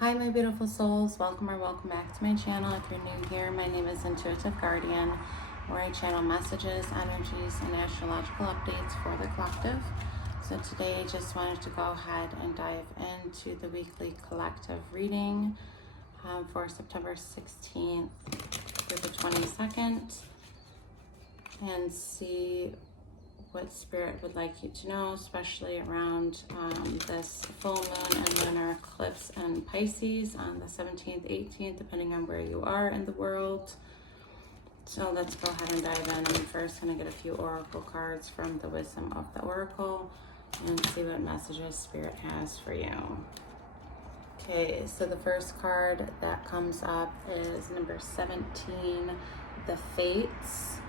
Hi my beautiful souls, welcome or welcome back to my channel. If you're new here, my name is Intuitive Guardian, where I channel messages, energies, and astrological updates for the collective. So today I just wanted to go ahead and dive into the weekly collective reading for September 16th through the 22nd and see what Spirit would like you to know, especially around this full moon and lunar eclipse in Pisces on the 17th, 18th, depending on where you are in the world. So let's go ahead and dive in. I'm first going to get a few oracle cards from the Wisdom of the Oracle and see what messages Spirit has for you. Okay, so the first card that comes up is number 17, the Fates.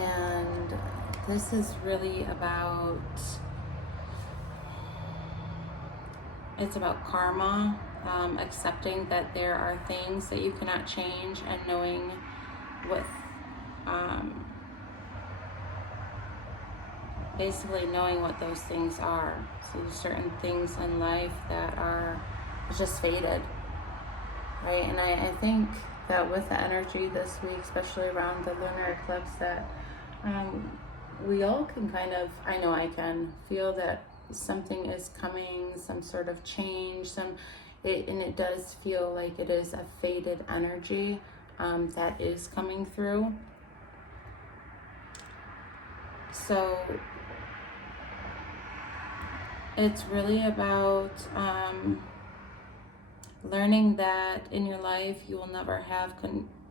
And this is really about, it's about karma, accepting that there are things that you cannot change and knowing what, basically knowing what those things are. So there's certain things in life that are just fated, right? And I think that with the energy this week, especially around the lunar eclipse, that we all can kind of, I know I can feel that something is coming, some sort of change, and it does feel like it is a fated energy that is coming through. So it's really about learning that in your life you will never have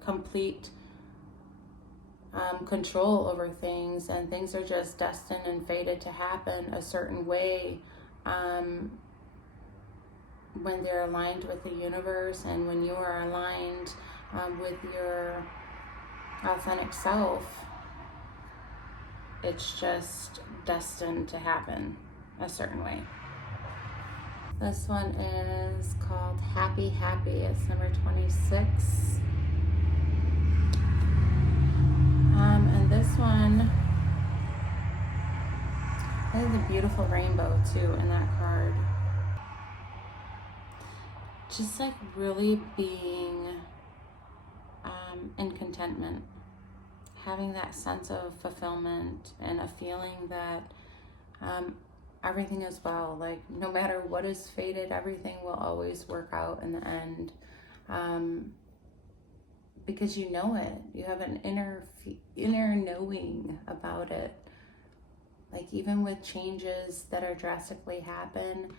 complete control over things, and things are just destined and fated to happen a certain way when they're aligned with the universe and when you are aligned with your authentic self. It's just destined to happen a certain way. This one is called Happy Happy. It's number 26. And this one has a beautiful rainbow too in that card. Just like really being in contentment, having that sense of fulfillment and a feeling that everything is well. Like no matter what is fated, everything will always work out in the end. Because you know it, you have an inner knowing about it. Like even with changes that are drastically happen,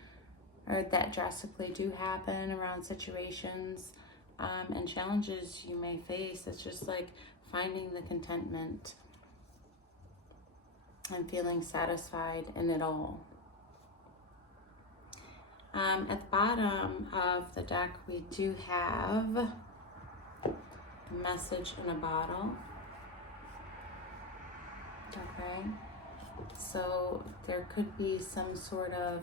or that drastically do happen around situations and challenges you may face, it's just like finding the contentment and feeling satisfied in it all. At the bottom of the deck, we do have a message in a bottle. Okay, so there could be some sort of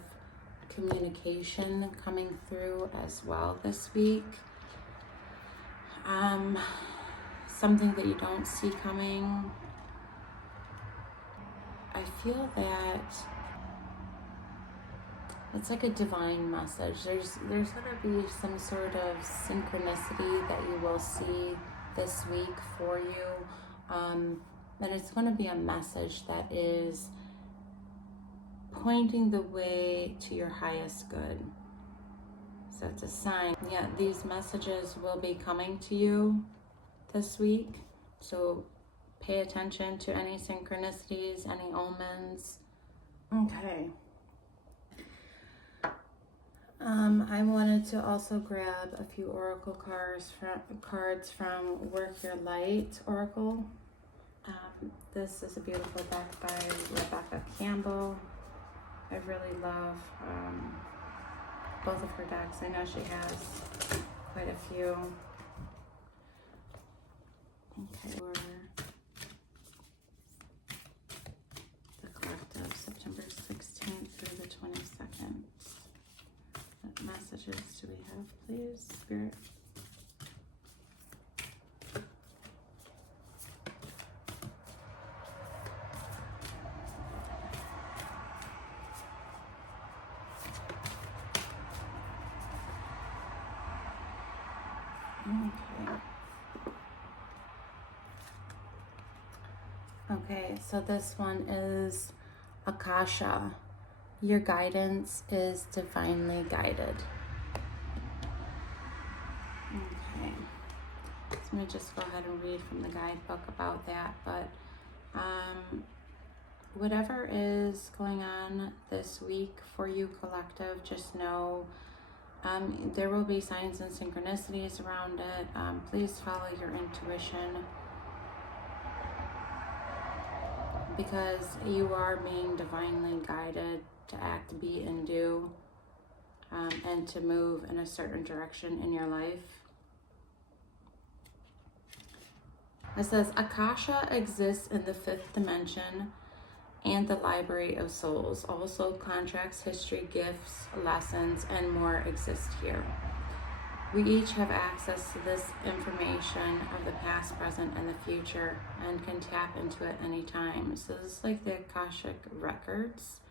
communication coming through as well this week. Something that you don't see coming. I feel that it's like a divine message. There's going to be some sort of synchronicity that you will see this week for you. And it's going to be a message that is pointing the way to your highest good. So it's a sign. Yeah, these messages will be coming to you this week. So pay attention to any synchronicities, any omens. Okay. I wanted to also grab a few oracle cards from Work Your Light Oracle. This is a beautiful deck by Rebecca Campbell. I really love both of her decks. I know she has quite a few. Okay, for the collective, September 16th through the 22nd. What messages do we have, please, Spirit? Okay, so this one is Akasha. Your guidance is divinely guided. Okay, so let me just go ahead and read from the guidebook about that. But whatever is going on this week for you, collective, just know there will be signs and synchronicities around it. Please follow your intuition, because you are being divinely guided to act, be, and do, and to move in a certain direction in your life. It says, Akasha exists in the 5th dimension and the Library of Souls. Also, contracts, history, gifts, lessons, and more exist here. We each have access to this information of the past, present, and the future, and can tap into it anytime. So this is like the Akashic records.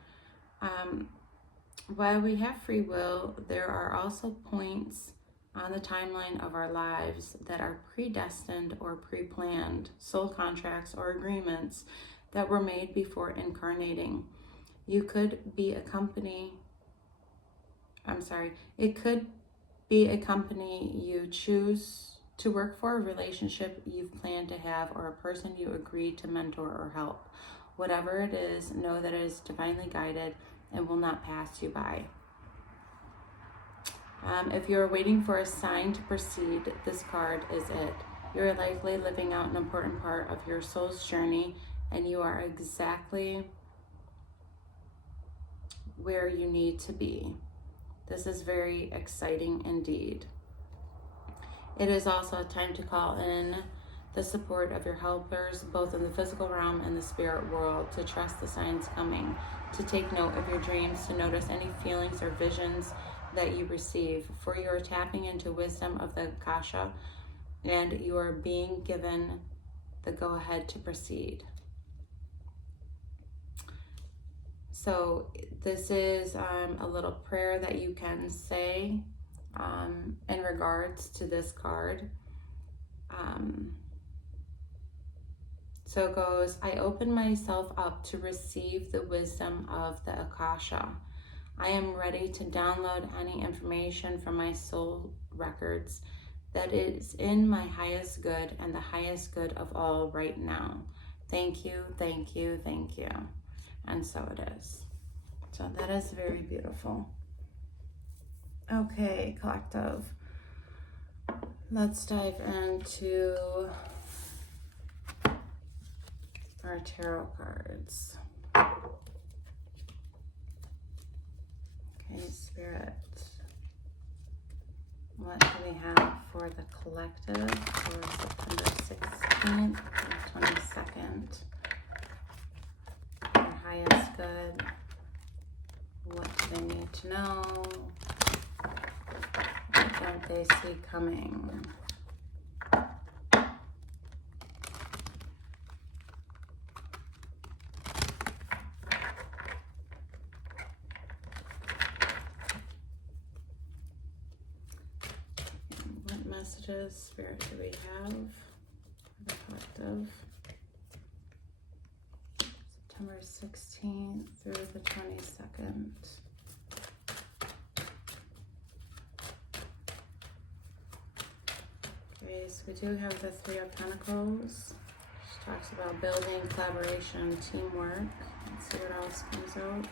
While we have free will, there are also points on the timeline of our lives that are predestined or pre-planned, soul contracts or agreements that were made before incarnating. It could be a company you choose to work for, a relationship you've planned to have, or a person you agreed to mentor or help. Whatever it is, know that it is divinely guided and will not pass you by. If you're waiting for a sign to proceed, this card is it. You're likely living out an important part of your soul's journey, and you are exactly where you need to be. This is very exciting indeed. It is also a time to call in the support of your helpers, both in the physical realm and the spirit world, to trust the signs coming, to take note of your dreams, to notice any feelings or visions that you receive, for you are tapping into wisdom of the Akasha, and you are being given the go-ahead to proceed. So this is a little prayer that you can say in regards to this card. So it goes, I open myself up to receive the wisdom of the Akasha. I am ready to download any information from my soul records that is in my highest good and the highest good of all right now. Thank you, thank you, thank you. And so it is. So that is very beautiful. Okay, collective. Let's dive into our tarot cards. Okay, Spirit. What do we have for the collective for September 16th and 22nd? Their highest good. What do they need to know? What don't they see coming? What messages, Spirit, do we have for the collective? September 16th through the 22nd. Okay, so we do have the Three of Pentacles, which talks about building, collaboration, teamwork. Let's see what else comes out.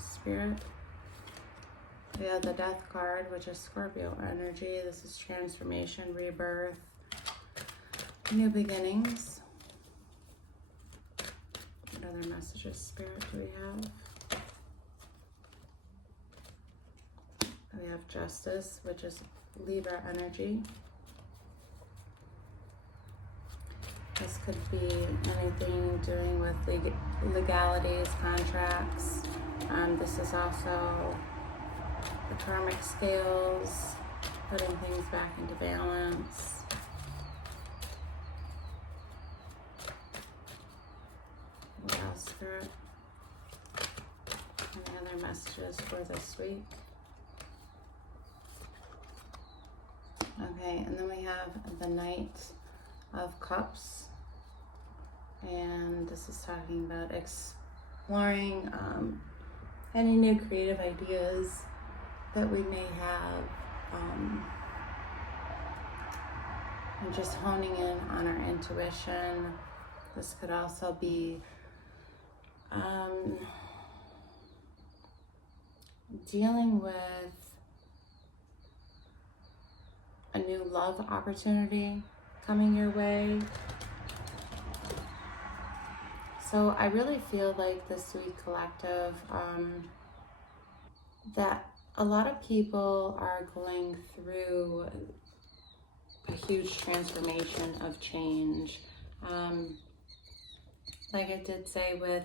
Spirit. We have the Death card, which is Scorpio energy. This is transformation, rebirth, new beginnings. What other messages, Spirit, do we have? We have Justice, which is Libra energy. This could be anything doing with legalities, contracts. This is also the Karmic scales, putting things back into balance. What else, Spirit? Any other messages for this week? Okay, and then we have the Knight of Cups. And this is talking about exploring any new creative ideas that we may have, and just honing in on our intuition. This could also be dealing with a new love opportunity coming your way. So I really feel like this week, collective, that a lot of people are going through a huge transformation of change. Like I did say with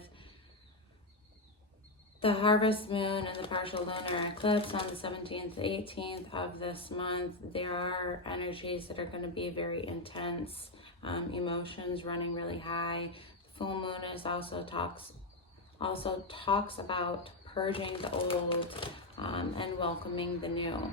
the harvest moon and the partial lunar eclipse on the 17th, 18th of this month, there are energies that are going to be very intense, emotions running really high. The full moon is also talks about purging the old and welcoming the new.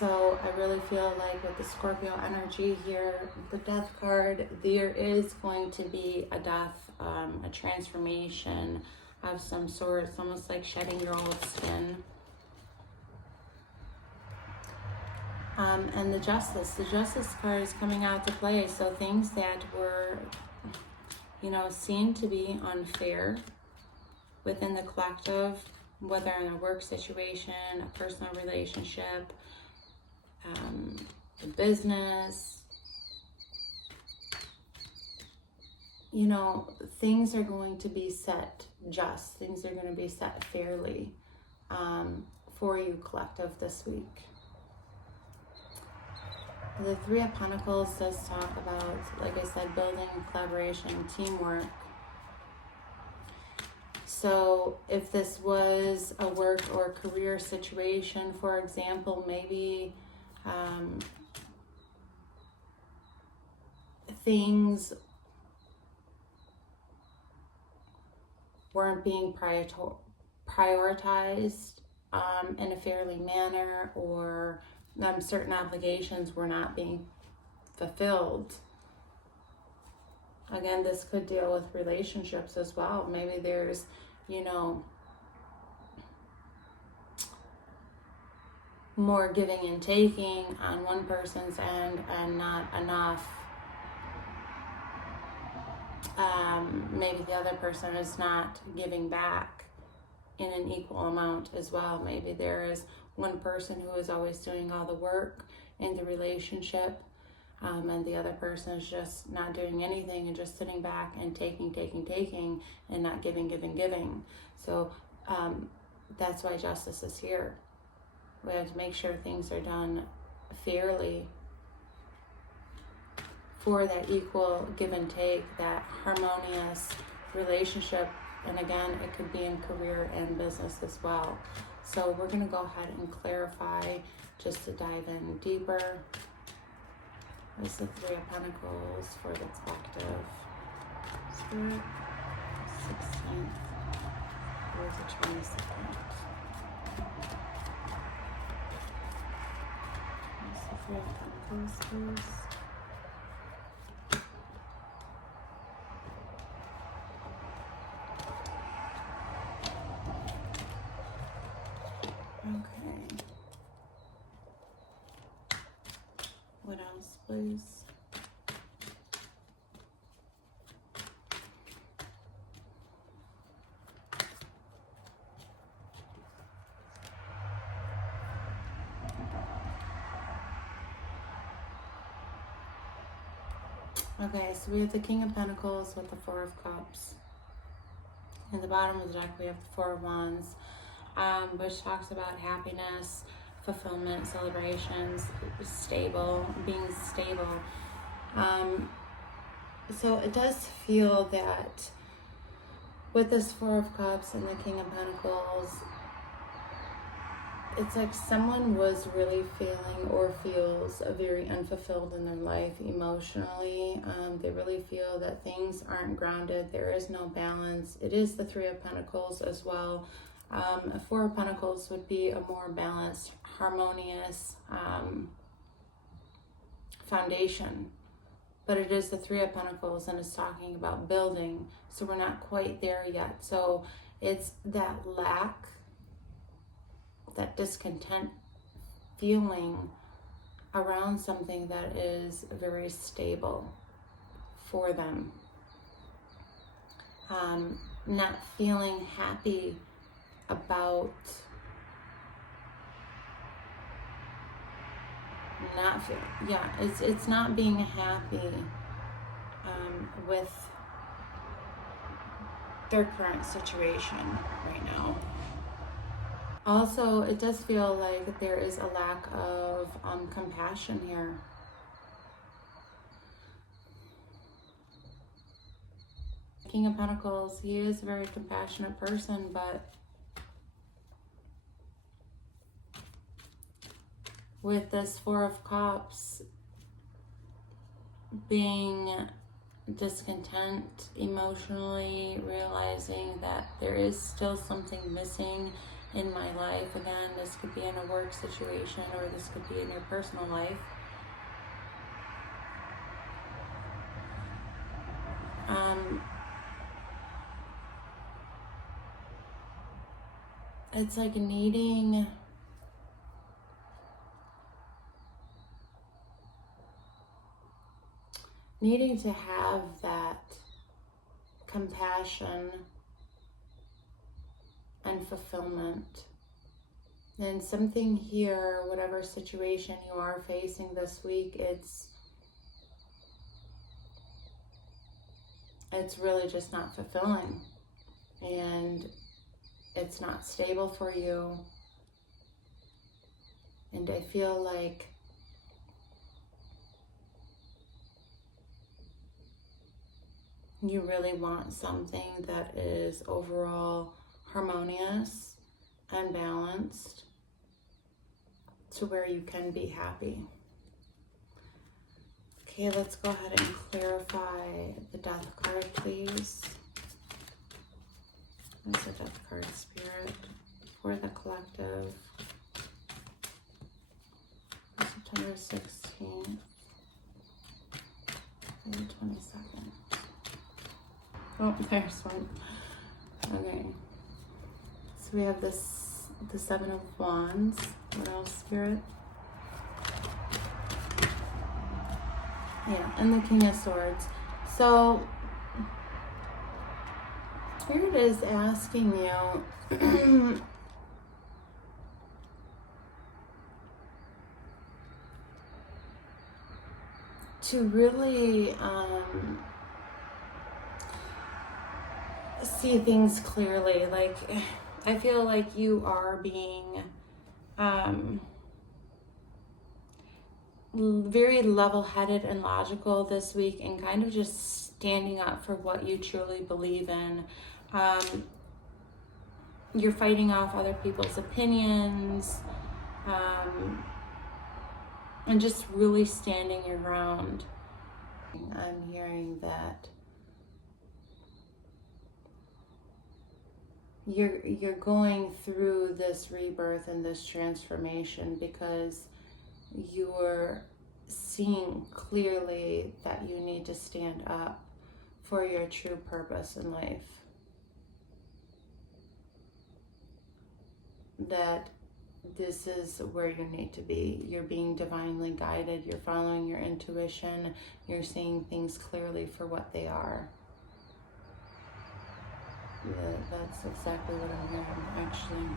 So I really feel like with the Scorpio energy here, the death card, there is going to be a death, a transformation of some sort. It's almost like shedding your old skin. And the justice card is coming out to play. So things that were, seen to be unfair within the collective, whether in a work situation, a personal relationship, a business, things are going to be set just. Things are going to be set fairly for you, collective, this week. The Three of Pentacles does talk about, like I said, building collaboration, teamwork. So if this was a work or career situation, for example, maybe things weren't being prioritized in a fairly manner, or certain obligations were not being fulfilled. Again, this could deal with relationships as well. Maybe there's, more giving and taking on one person's end and not enough. Maybe the other person is not giving back in an equal amount as well. Maybe there is one person who is always doing all the work in the relationship, and the other person is just not doing anything and just sitting back and taking and not giving. So that's why justice is here. We have to make sure things are done fairly for that equal give and take, that harmonious relationship. And again, it could be in career and business as well. So we're going to go ahead and clarify just to dive in deeper. There's the Three of Pentacles for the collective. Spirit, 16th or the 22nd. There's the Three of Pentacles, please. Okay. What else, please? Okay, so we have the King of Pentacles with the Four of Cups. In the bottom of the deck, we have the Four of Wands, which talks about happiness, fulfillment, celebrations, being stable. So it does feel that with this Four of Cups and the King of Pentacles, it's like someone was really feeling or feels very unfulfilled in their life emotionally. They really feel that things aren't grounded. There is no balance. It is the Three of Pentacles as well. A Four of Pentacles would be a more balanced, harmonious foundation but it is the Three of Pentacles, and it's talking about building. So we're not quite there yet. So it's that lack, that discontent feeling around something that is very stable for them. Not feeling happy about it's not being happy with their current situation right now. Also, it does feel like there is a lack of compassion here. King of Pentacles, he is a very compassionate person, but with this Four of Cups, being discontent emotionally, realizing that there is still something missing in my life. Again, this could be in a work situation, or this could be in your personal life. It's like needing to have that compassion and fulfillment. And something here, whatever situation you are facing this week, it's really just not fulfilling, and it's not stable for you. And I feel like you really want something that is overall harmonious and balanced, to where you can be happy. Okay, let's go ahead and clarify the Death card, please. What's the Death card, Spirit, for the collective? September 16th and the 22nd. Oh, there's one. Okay. So we have this, the Seven of Wands. What else, Spirit? Yeah, and the King of Swords. So Spirit is asking you to really see things clearly. Like, I feel like you are being very level-headed and logical this week, and kind of just standing up for what you truly believe in. You're fighting off other people's opinions, and just really standing your ground. I'm hearing that you're going through this rebirth and this transformation because you're seeing clearly that you need to stand up for your true purpose in life. That this is where you need to be. You're being divinely guided. You're following your intuition. You're seeing things clearly for what they are. Yeah, that's exactly what I'm hearing, actually.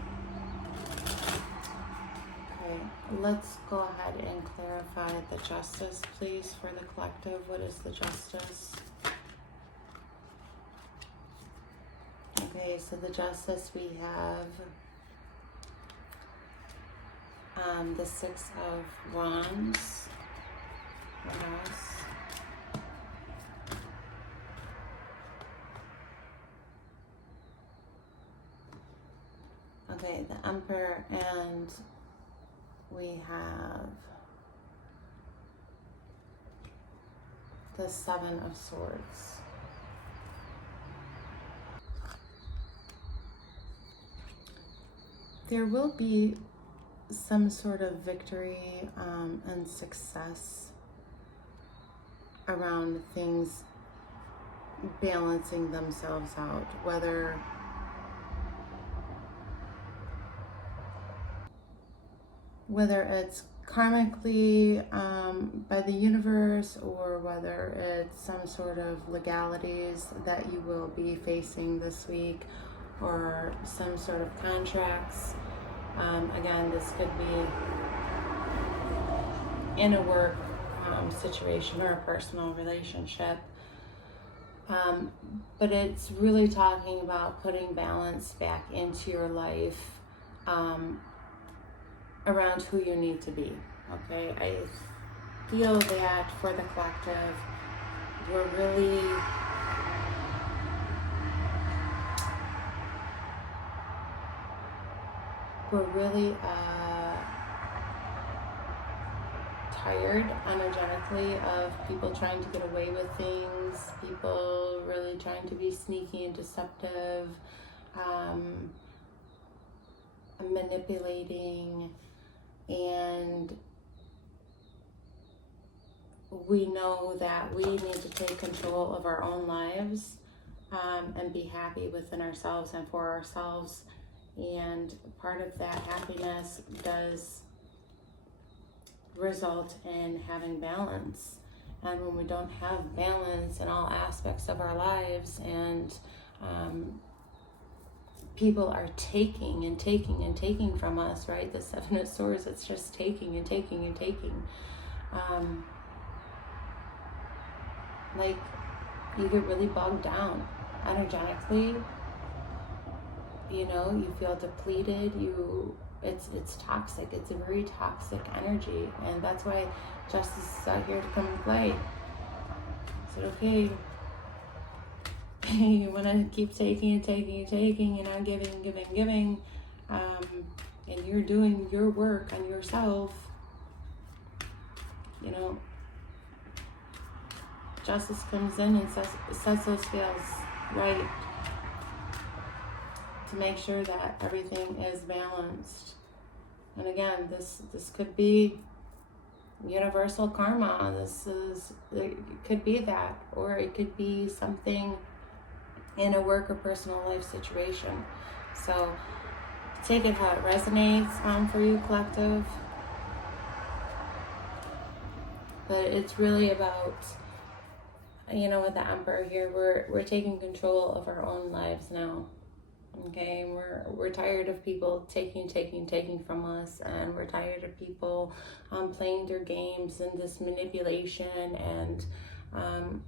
Okay, let's go ahead and clarify the Justice, please, for the collective. What is the Justice? Okay, so the Justice, we have the Six of Wands. What else? Okay, the Emperor, and we have the Seven of Swords. There will be some sort of victory and success around things balancing themselves out, whether it's karmically by the universe, or whether it's some sort of legalities that you will be facing this week, or some sort of contracts. Again, this could be in a work situation or a personal relationship. But it's really talking about putting balance back into your life around who you need to be. Okay, I feel that for the collective, we're really tired energetically of people trying to get away with things, people really trying to be sneaky and deceptive, manipulating, and we know that we need to take control of our own lives and be happy within ourselves and for ourselves. And part of that happiness does result in having balance. And when we don't have balance in all aspects of our lives, and people are taking and taking and taking from us, right? The Seven of Swords, it's just taking and taking and taking. Like, you get really bogged down energetically. You know, you feel depleted. It's toxic. It's a very toxic energy, and that's why justice is out here to come and play. So, okay, you want to keep taking and taking and taking, and not giving, and you're doing your work on yourself. You know, justice comes in and sets those scales right, to make sure that everything is balanced. And again, this could be universal karma. It could be that, or it could be something in a work or personal life situation. So take it how it resonates for you, collective. But it's really about, you know, with the Emperor here, we're taking control of our own lives now. Okay, we're tired of people taking from us, and we're tired of people playing their games and this manipulation, and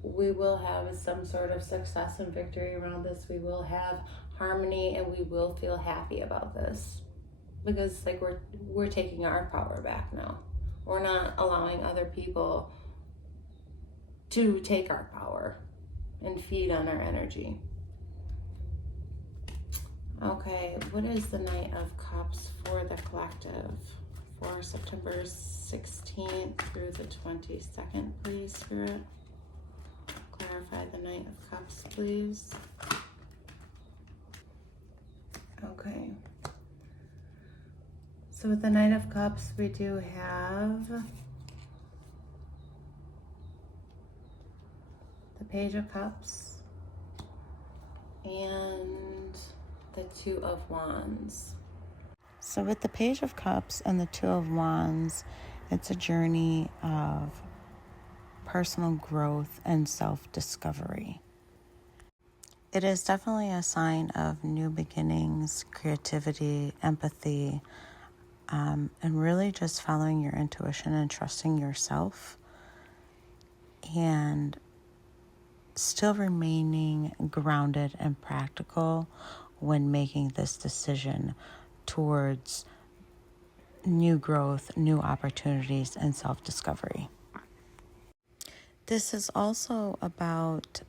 we will have some sort of success and victory around this. We will have harmony, and we will feel happy about this, because like we're taking our power back now. We're not allowing other people to take our power and feed on our energy. Okay, what is the Knight of Cups for the collective for September 16th through the 22nd, please, Spirit? Clarify the Knight of Cups, please. Okay. So with the Knight of Cups, we do have the Page of Cups and the Two of Wands. So with the Page of Cups and the Two of Wands, it's a journey of personal growth and self-discovery. It is definitely a sign of new beginnings, creativity, empathy, and really just following your intuition and trusting yourself, and still remaining grounded and practical when making this decision towards new growth, new opportunities, and self-discovery. This is also about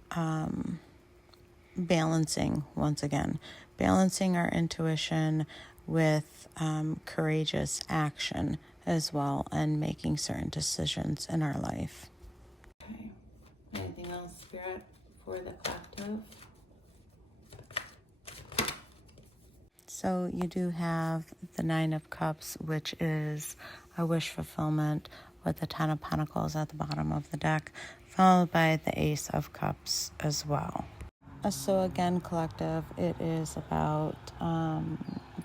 balancing, once again, balancing our intuition with courageous action as well, and making certain decisions in our life. Okay. Anything else, Spirit, for the collective? So you do have the Nine of Cups, which is a wish fulfillment, with the Ten of Pentacles at the bottom of the deck, followed by the Ace of Cups as well. So again, collective, it is about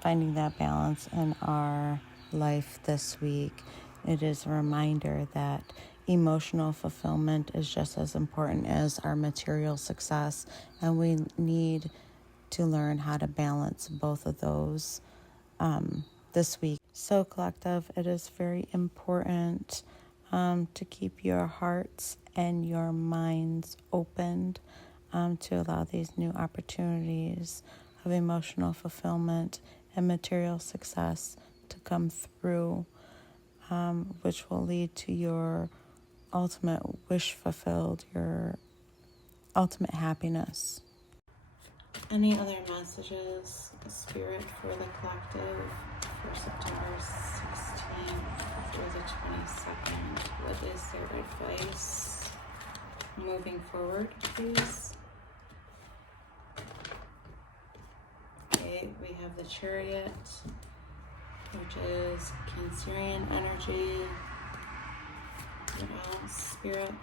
finding that balance in our life this week. It is a reminder that emotional fulfillment is just as important as our material success, and we need to learn how to balance both of those this week. So collective, it is very important to keep your hearts and your minds opened to allow these new opportunities of emotional fulfillment and material success to come through, which will lead to your ultimate wish fulfilled, your ultimate happiness. Any other messages, Spirit, for the collective for September 16th through the 22nd? What is their advice moving forward, please? Okay, we have the Chariot, which is Cancerian energy. What else, Spirit?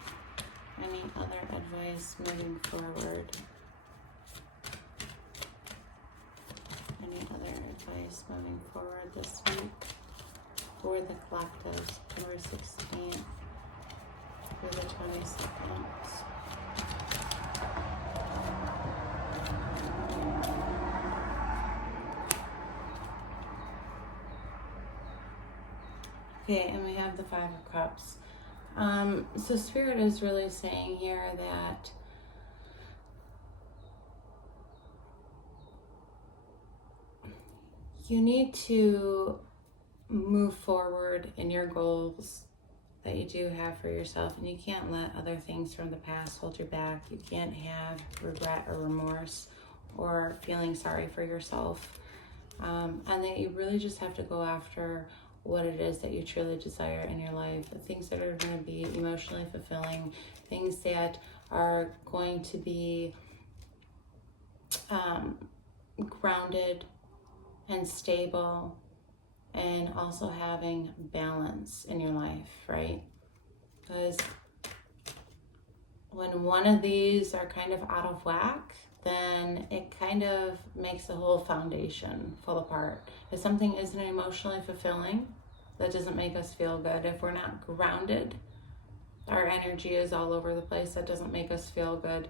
Any other advice moving forward? Any other advice moving forward this week for the collective, September 16th through the 22nd? Okay, and we have the Five of Cups. So Spirit is really saying here that you need to move forward in your goals that you do have for yourself, and you can't let other things from the past hold you back. You can't have regret or remorse or feeling sorry for yourself, and that you really just have to go after what it is that you truly desire in your life, the things that are going to be emotionally fulfilling, things that are going to be grounded and stable, and also having balance in your life, right? Because when one of these are kind of out of whack, then it kind of makes the whole foundation fall apart. If something isn't emotionally fulfilling, that doesn't make us feel good. If we're not grounded, our energy is all over the place. That doesn't make us feel good.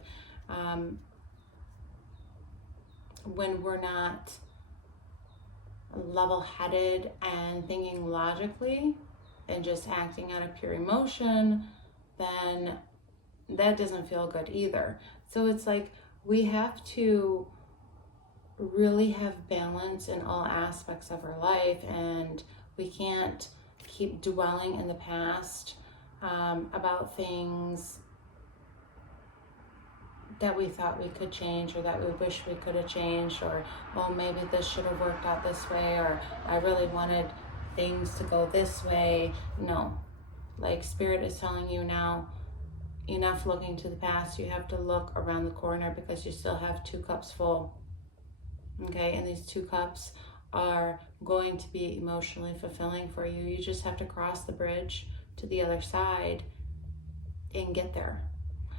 When we're not level-headed and thinking logically and just acting out of pure emotion, then that doesn't feel good either. So it's like we have to really have balance in all aspects of our life, and we can't keep dwelling in the past about things that we thought we could change, or that we wish we could have changed, or, well, maybe this should have worked out this way, or I really wanted things to go this way. No, like Spirit is telling you now, enough looking to the past. You have to look around the corner, because you still have 2 cups full. Okay, and these 2 cups are going to be emotionally fulfilling for you. You just have to cross the bridge to the other side and get there.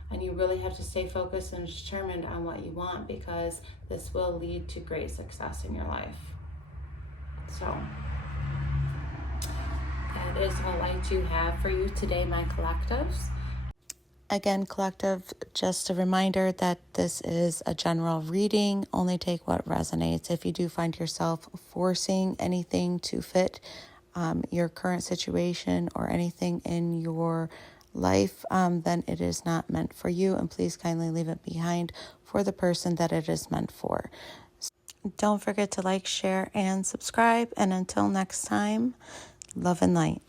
And you really have to stay focused and determined on what you want, because this will lead to great success in your life. So that is all I do have for you today, my collectives. Again, collective, just a reminder that this is a general reading. Only take what resonates. If you do find yourself forcing anything to fit your current situation or anything in your life, then it is not meant for you, and please kindly leave it behind for the person that it is meant for. Don't forget to like, share, and subscribe, and until next time, love and light.